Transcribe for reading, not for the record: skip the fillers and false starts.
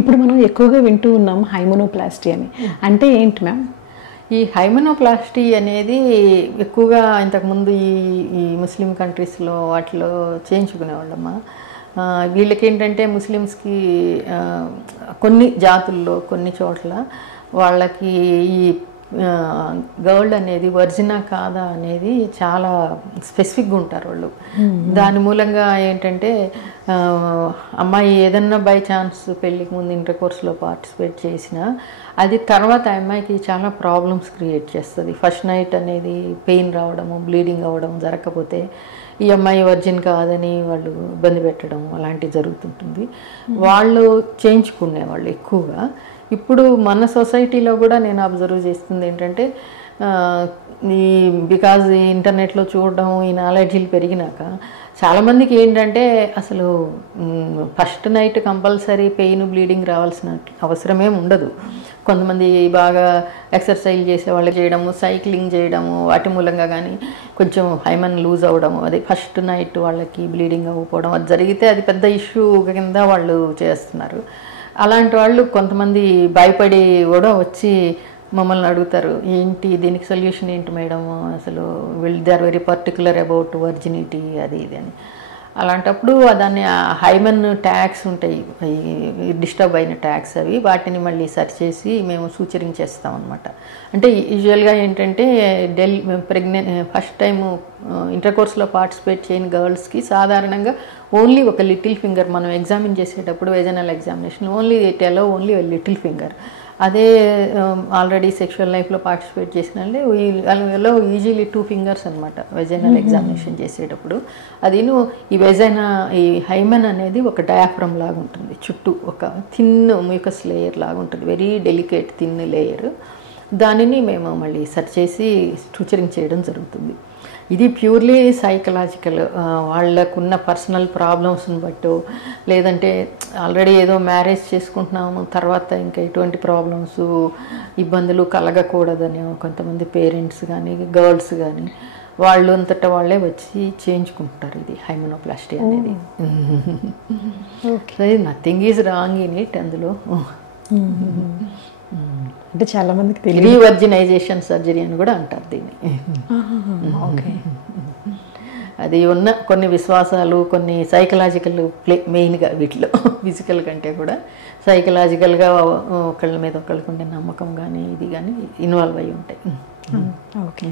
ఇప్పుడు మనం ఎక్కువగా వింటూ ఉన్నాం హైమోనోప్లాస్టీ అని. అంటే ఏంటి మ్యామ్? ఈ హైమోనోప్లాస్టీ అనేది ఎక్కువగా ఇంతకుముందు ఈ ఈ ముస్లిం కంట్రీస్లో వాటిలో చేయించుకునేవాళ్ళమ్మా. వీళ్ళకి ఏంటంటే ముస్లిమ్స్కి కొన్ని జాతుల్లో కొన్ని చోట్ల వాళ్ళకి ఈ గర్ల్ అనేది వర్జినా కాదా అనేది చాలా స్పెసిఫిక్గా ఉంటారు వాళ్ళు. దాని మూలంగా ఏంటంటే అమ్మాయి ఏదన్నా బై ఛాన్స్ పెళ్ళికి ముందు ఇంటర్ కోర్స్లో పార్టిసిపేట్ చేసినా అది తర్వాత అమ్మాయికి చాలా ప్రాబ్లమ్స్ క్రియేట్ చేస్తుంది. ఫస్ట్ నైట్ అనేది పెయిన్ రావడము, బ్లీడింగ్ అవ్వడం జరగకపోతే ఈ అమ్మాయి వర్జిన్ కాదని వాళ్ళు ఇబ్బంది పెట్టడం అలాంటివి జరుగుతుంటుంది. వాళ్ళు చేయించుకునేవాళ్ళు ఎక్కువగా. ఇప్పుడు మన సొసైటీలో కూడా నేను అబ్జర్వ్ చేస్తుంది ఏంటంటే ఈ బికాజ్ ఈ ఇంటర్నెట్లో చూడడం, ఈ నాలెడ్జీలు పెరిగినాక చాలామందికి ఏంటంటే అసలు first night compulsory pain bleeding రావాల్సిన అవసరమే ఉండదు. కొంతమంది బాగా ఎక్సర్సైజ్ చేసే వాళ్ళు చేయడము, సైక్లింగ్ చేయడము, వాటి మూలంగా కానీ కొంచెం హైమన్ లూజ్ అవ్వడము, అది ఫస్ట్ నైట్ వాళ్ళకి బ్లీడింగ్ అవ్వకపోవడం అది జరిగితే అది పెద్ద ఇష్యూ కింద వాళ్ళు చేస్తున్నారు. అలాంటి వాళ్ళు కొంతమంది భయపడి కూడా వచ్చి మమ్మల్ని అడుగుతారు, ఏంటి దీనికి సొల్యూషన్ ఏంటి మేడం, అసలు they are very particular about virginity అది ఇది అని. అలాంటప్పుడు దాన్ని హైమన్ ట్యాగ్స్ ఉంటాయి, డిస్టర్బ్ అయిన ట్యాగ్స్ అవి, వాటిని మళ్ళీ సెర్చ్ చేసి మేము సూచరించేస్తాం అనమాట. అంటే యూజువల్గా ఏంటంటే ఫస్ట్ టైము ఇంటర్ కోర్స్లో పార్టిసిపేట్ చేయని గర్ల్స్కి సాధారణంగా ఓన్లీ ఒక లిటిల్ ఫింగర్ మనం ఎగ్జామిన్ చేసేటప్పుడు vaginal examination only only little finger. అదే ఆల్రెడీ సెక్షువల్ లైఫ్లో పార్టిసిపేట్ చేసిన వాళ్ళలో ఈజీలీ 2 ఫింగర్స్ అనమాట వెజైనల్ ఎగ్జామినేషన్ చేసేటప్పుడు. అది ఈ వెజైనా ఈ హైమన్ అనేది ఒక డయాఫ్రమ్ లాగా ఉంటుంది, చుట్టూ ఒక థిన్ మ్యూకస్ లేయర్ లాగా ఉంటుంది, వెరీ డెలికేట్ థిన్ లేయర్. దానిని మేము మళ్ళీ సెర్చ్ చేసి స్టూచరింగ్ చేయడం జరుగుతుంది. ఇది ప్యూర్లీ సైకలాజికల్, వాళ్ళకున్న పర్సనల్ ప్రాబ్లమ్స్ని బట్టో లేదంటే ఆల్రెడీ ఏదో మ్యారేజ్ చేసుకుంటున్నాము తర్వాత ఇంకా ఎటువంటి ప్రాబ్లమ్స్ ఇబ్బందులు కలగకూడదని కొంతమంది పేరెంట్స్ కానీ గర్ల్స్ కానీ వాళ్ళు అంతటా వాళ్ళే వచ్చి చేయించుకుంటారు ఇది హైమోనోప్లాస్టీ అనేది. Nothing is wrong in it. అందులో అంటే చాలా మందికి తెలియదు, రీవర్జినైజేషన్ సర్జరీ అని కూడా అంటారు దీన్ని. అది ఉన్న కొన్ని విశ్వాసాలు, కొన్ని సైకలాజికల్ మెయిన్గా వీటిలో ఫిజికల్ కంటే కూడా సైకలాజికల్గా ఒకళ్ళ మీద ఒకళ్ళకు ఉండే నమ్మకం కానీ ఇది కానీ ఇన్వాల్వ్ అయ్యి ఉంటాయి. ఓకే.